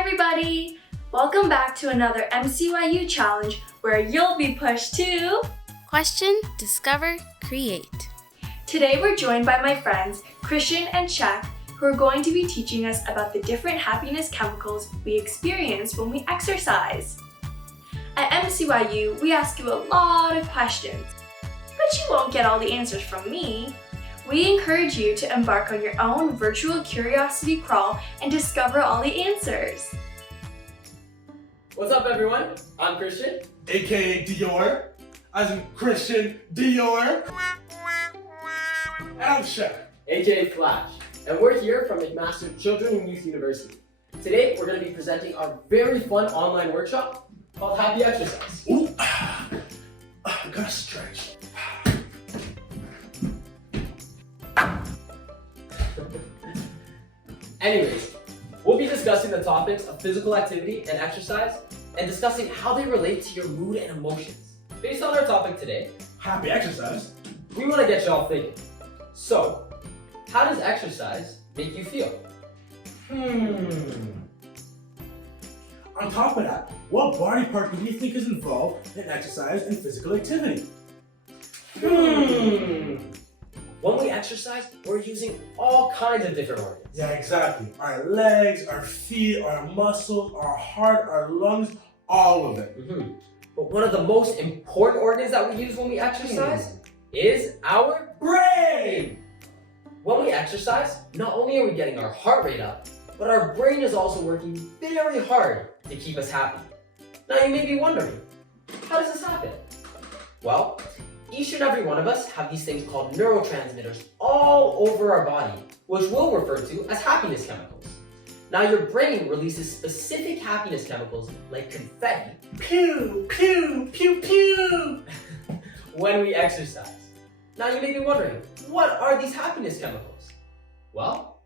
everybody! Welcome back to another MCYU challenge where you'll be pushed to question, discover, create. Today we're joined by my friends Christian and Shaq, who are going to be teaching us about the different happiness chemicals we experience when we exercise. At MCYU, we ask you a lot of questions, but you won't get all the answers from me. We encourage you to embark on your own virtual curiosity crawl and discover all the answers. What's up, everyone? I'm Christian, aka Dior, as in Christian Dior. And I'm Shaq, aka Flash, and we're here from McMaster Children and Youth University. Today, we're going to be presenting our very fun online workshop called Happy Exercise. Ooh, gotta stretch. Anyways, we'll be discussing the topics of physical activity and exercise and discussing how they relate to your mood and emotions. Based on our topic today, Happy exercise. we want to get y'all thinking. So, how does exercise make you feel? On top of that, what body part do we think is involved in exercise and physical activity? When we exercise, we're using all kinds of different organs. Yeah, exactly. Our legs, our feet, our muscles, our heart, our lungs, all of it. But one of the most important organs that we use when we exercise is our brain. When we exercise, not only are we getting our heart rate up, but our brain is also working very hard to keep us happy. Now you may be wondering, how does this happen? Well, each and every one of us have these things called neurotransmitters all over our body, which we'll refer to as happiness chemicals. Now your brain releases specific happiness chemicals like confetti, Pew, pew, pew, pew. when we exercise. Now you may be wondering, what are these happiness chemicals? Well,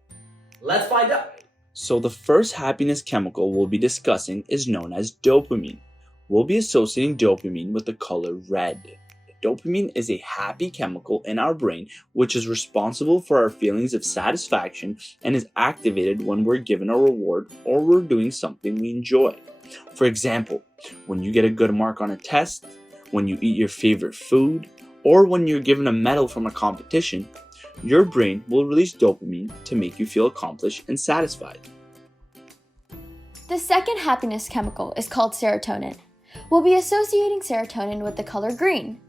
let's find out. So the first happiness chemical we'll be discussing is known as dopamine. We'll be associating dopamine with the color red. Dopamine is a happy chemical in our brain which is responsible for our feelings of satisfaction and is activated when we're given a reward or we're doing something we enjoy. For example, when you get a good mark on a test, when you eat your favorite food, or when you're given a medal from a competition, your brain will release dopamine to make you feel accomplished and satisfied. The second happiness chemical is called serotonin. We'll be associating serotonin with the color green.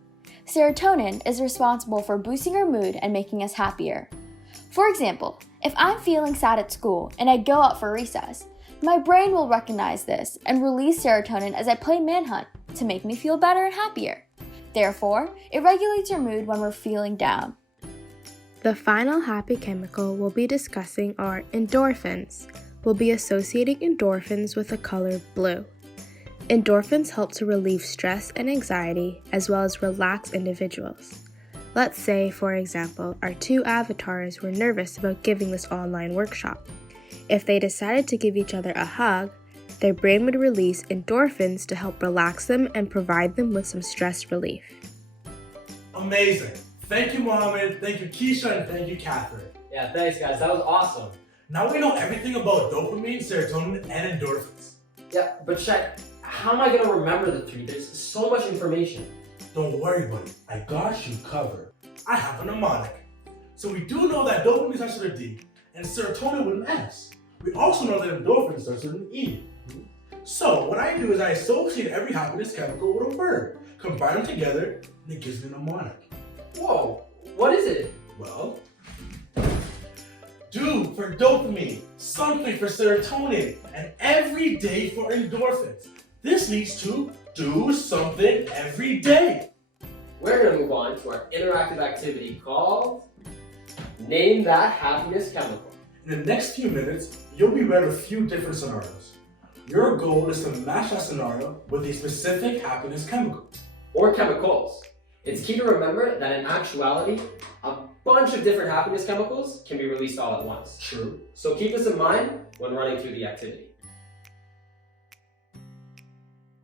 Serotonin is responsible for boosting our mood and making us happier. For example, if I'm feeling sad at school and I go out for recess, my brain will recognize this and release serotonin as I play manhunt to make me feel better and happier. Therefore, it regulates our mood when we're feeling down. The final happy chemical we'll be discussing are endorphins. We'll be associating endorphins with the color blue. Endorphins help to relieve stress and anxiety as well as relax individuals. Let's say, for example, our two avatars were nervous about giving this online workshop. If they decided to give each other a hug, their brain would release endorphins to help relax them and provide them with some stress relief. Amazing. Thank you, Mohammed. Thank you, Kesha, and thank you, Catherine. Yeah, thanks guys, that was awesome. Now we know everything about dopamine, serotonin, and endorphins. Yeah, but Shaq, how am I going to remember the three? There's so much information. Don't worry, buddy. I got you covered. I have a mnemonic. So we do know that dopamine starts with a D and serotonin with an S. We also know that endorphin starts with an E. So what I do is I associate every happiness chemical with a word, combine them together, and it gives me a mnemonic. Whoa, what is it? Well, do for dopamine, something for serotonin, and every day for endorphins. This leads to do something every day. We're going to move on to our interactive activity called Name That Happiness Chemical. In the next few minutes, you'll be read a few different scenarios. Your goal is to match that scenario with a specific happiness chemical. Or chemicals. It's key to remember that in actuality, a bunch of different happiness chemicals can be released all at once. True. So keep this in mind when running through the activity.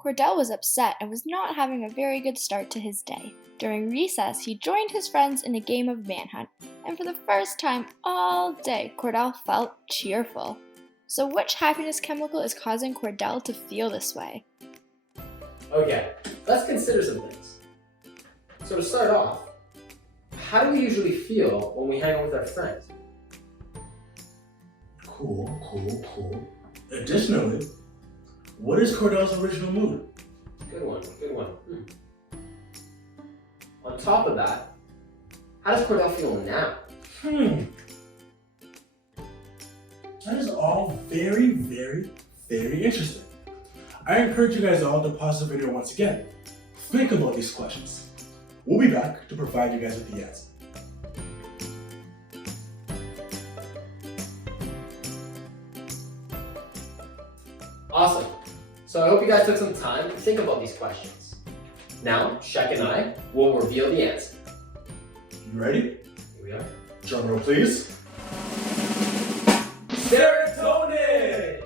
Cordell was upset and was not having a very good start to his day. During recess, he joined his friends in a game of manhunt, and for the first time all day, Cordell felt cheerful. So which happiness chemical is causing Cordell to feel this way? Okay, let's consider some things. So to start off, how do we usually feel when we hang out with our friends? Cool. Additionally, what is Cordell's original mood? Good one. On top of that, how does Cordell feel now? That is all very, very, very interesting. I encourage you guys all to pause the video once again. Think about these questions. We'll be back to provide you guys with the answer. Awesome. So I hope you guys took some time to think about these questions. Now, Shek and I will reveal the answer. You ready? Here we are. Drum roll, please. Serotonin!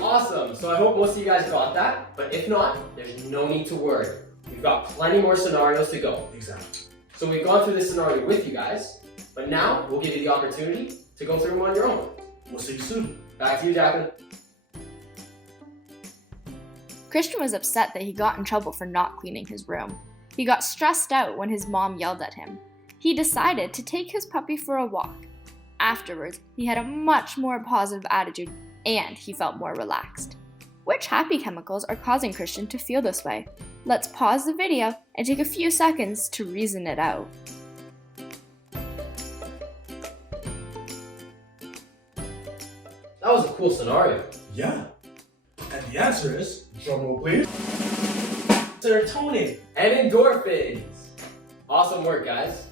Awesome. So I hope most of you guys got that, but if not, there's no need to worry. We've got plenty more scenarios to go. Exactly. So we've gone through this scenario with you guys, but now we'll give you the opportunity to go through them on your own. We'll see you soon. Back to you, Jacqueline. Christian was upset that he got in trouble for not cleaning his room. He got stressed out when his mom yelled at him. He decided to take his puppy for a walk. Afterwards, he had a much more positive attitude and he felt more relaxed. Which happy chemicals are causing Christian to feel this way? Let's pause the video and take a few seconds to reason it out. That was a cool scenario. Yeah. And the answer is, drum roll please, serotonin. And endorphins. Awesome work, guys.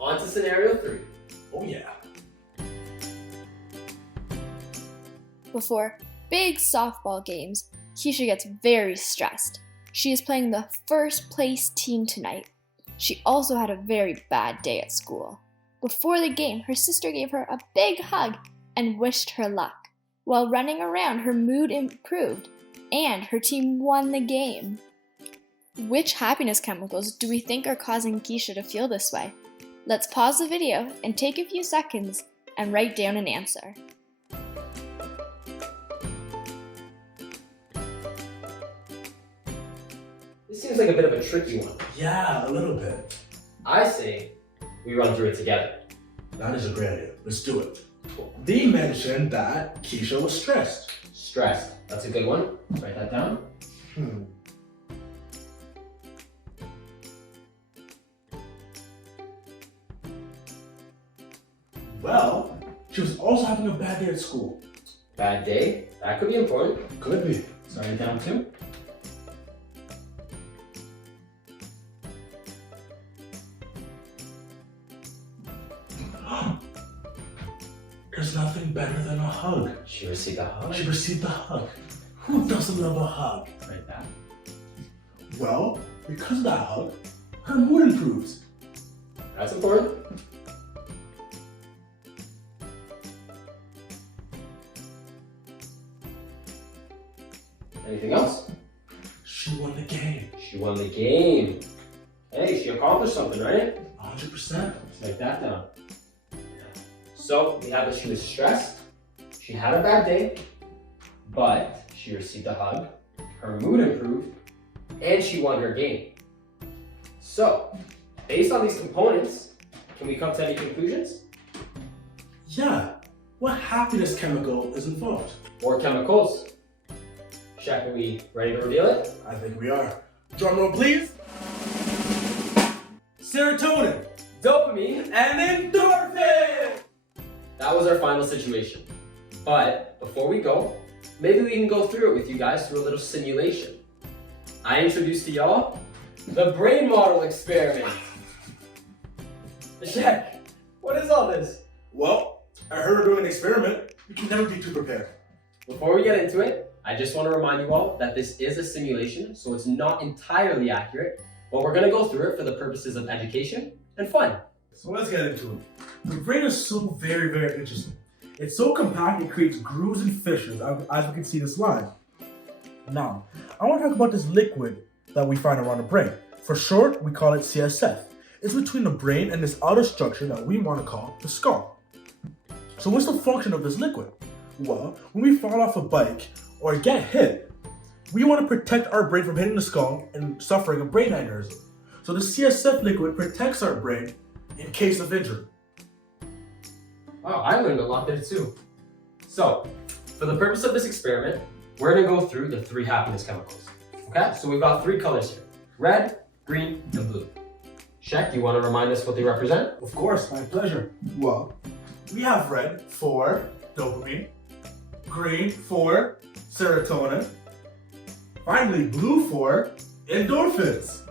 On to scenario 3. Oh yeah. Before big softball games, Kesha gets very stressed. She is playing the first place team tonight. She also had a very bad day at school. Before the game, her sister gave her a big hug and wished her luck. While running around, her mood improved and her team won the game. Which happiness chemicals do we think are causing Kesha to feel this way? Let's pause the video and take a few seconds and write down an answer. This seems like a bit of a tricky one. Yeah, a little bit. I say we run through it together. That is a great idea. Let's do it. They mentioned that Kesha was stressed. Stressed. That's a good one. Let's write that down. Well, she was also having a bad day at school. Bad day? That could be important. Could be. Let's write it down too. There's nothing better than a hug. She received a hug. She received a hug. Who doesn't love a hug? Write that. Well, because of that hug, her mood improves. That's important. Anything else? She won the game. She won the game. Hey, she accomplished something, right? 100%. Let's write that down. So we have that she was stressed, she had a bad day, but she received a hug, her mood improved, and she won her game. So, based on these components, can we come to any conclusions? Yeah. What happiness chemical is involved? Or chemicals? Shaq, are we ready to reveal it? I think we are. Drum roll, please. Serotonin. Dopamine And endorphin. That was our final situation. But before we go, maybe we can go through it with you guys through a little simulation. I introduced to y'all the brain model experiment. Shaq, what is all this? Well, I heard we're doing an experiment. You can never be too prepared. Before we get into it, I just want to remind you all that this is a simulation, so it's not entirely accurate, but we're going to go through it for the purposes of education and fun. So let's get into it. The brain is so very, very interesting. It's so compact it creates grooves and fissures, as we can see in this slide. Now, I want to talk about this liquid that we find around the brain. For short, we call it CSF. It's between the brain and this outer structure that we want to call the skull. So what's the function of this liquid? Well, when we fall off a bike or get hit, we want to protect our brain from hitting the skull and suffering a brain aneurysm. So the CSF liquid protects our brain in case of injury. Wow, I learned a lot there too. So, for the purpose of this experiment, we're gonna go through the 3 happiness chemicals. Okay, so we've got 3 colors here: red, green, and blue. Shek, you want to remind us what they represent? Of course, my pleasure. Well, we have red for dopamine, green for serotonin, finally blue for endorphins.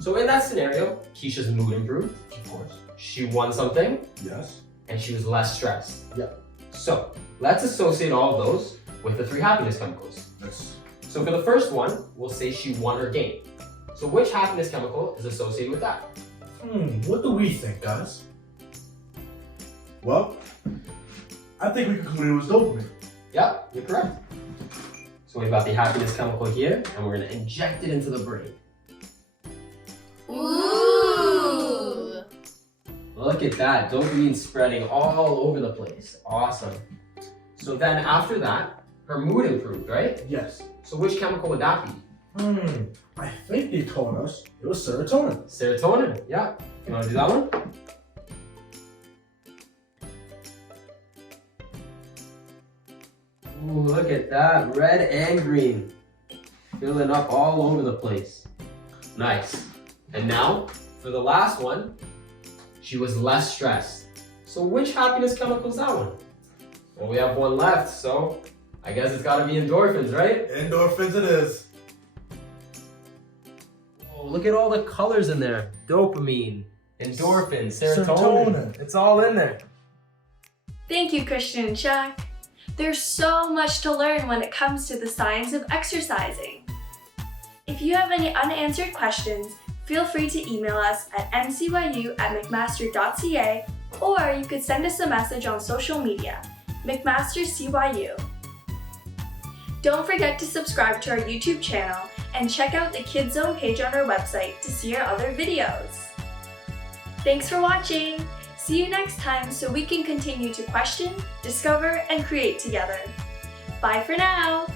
So in that scenario, Kesha's mood improved, of course. She won something, Yes. and she was less stressed. Yep. So let's associate all of those with the 3 happiness chemicals. Yes. So for the first one, we'll say she won her game. So which happiness chemical is associated with that? What do we think, guys? Well, I think we concluded it was dopamine. Yep, you're correct. So we've got the happiness chemical here, and we're gonna inject it into the brain. Ooh! Look at that, dopamine spreading all over the place. Awesome. So then after that, her mood improved, right? Yes. So which chemical would that be? I think they told us it was serotonin. Serotonin, yeah. You wanna do that one? Ooh, look at that, red and green. Filling up all over the place. Nice. And now, for the last one, she was less stressed. So which happiness chemical is that one? Well, we have one left, so I guess it's gotta be endorphins, right? Endorphins it is. Oh, look at all the colors in there. Dopamine, endorphins, serotonin. It's all in there. Thank you, Christian and Shaq. There's so much to learn when it comes to the science of exercising. If you have any unanswered questions, feel free to email us at mcyu@mcmaster.ca, or you could send us a message on social media, McMasterCYU. Don't forget to subscribe to our YouTube channel and check out the Kids Zone page on our website to see our other videos. Thanks for watching! See you next time so we can continue to question, discover, and create together. Bye for now!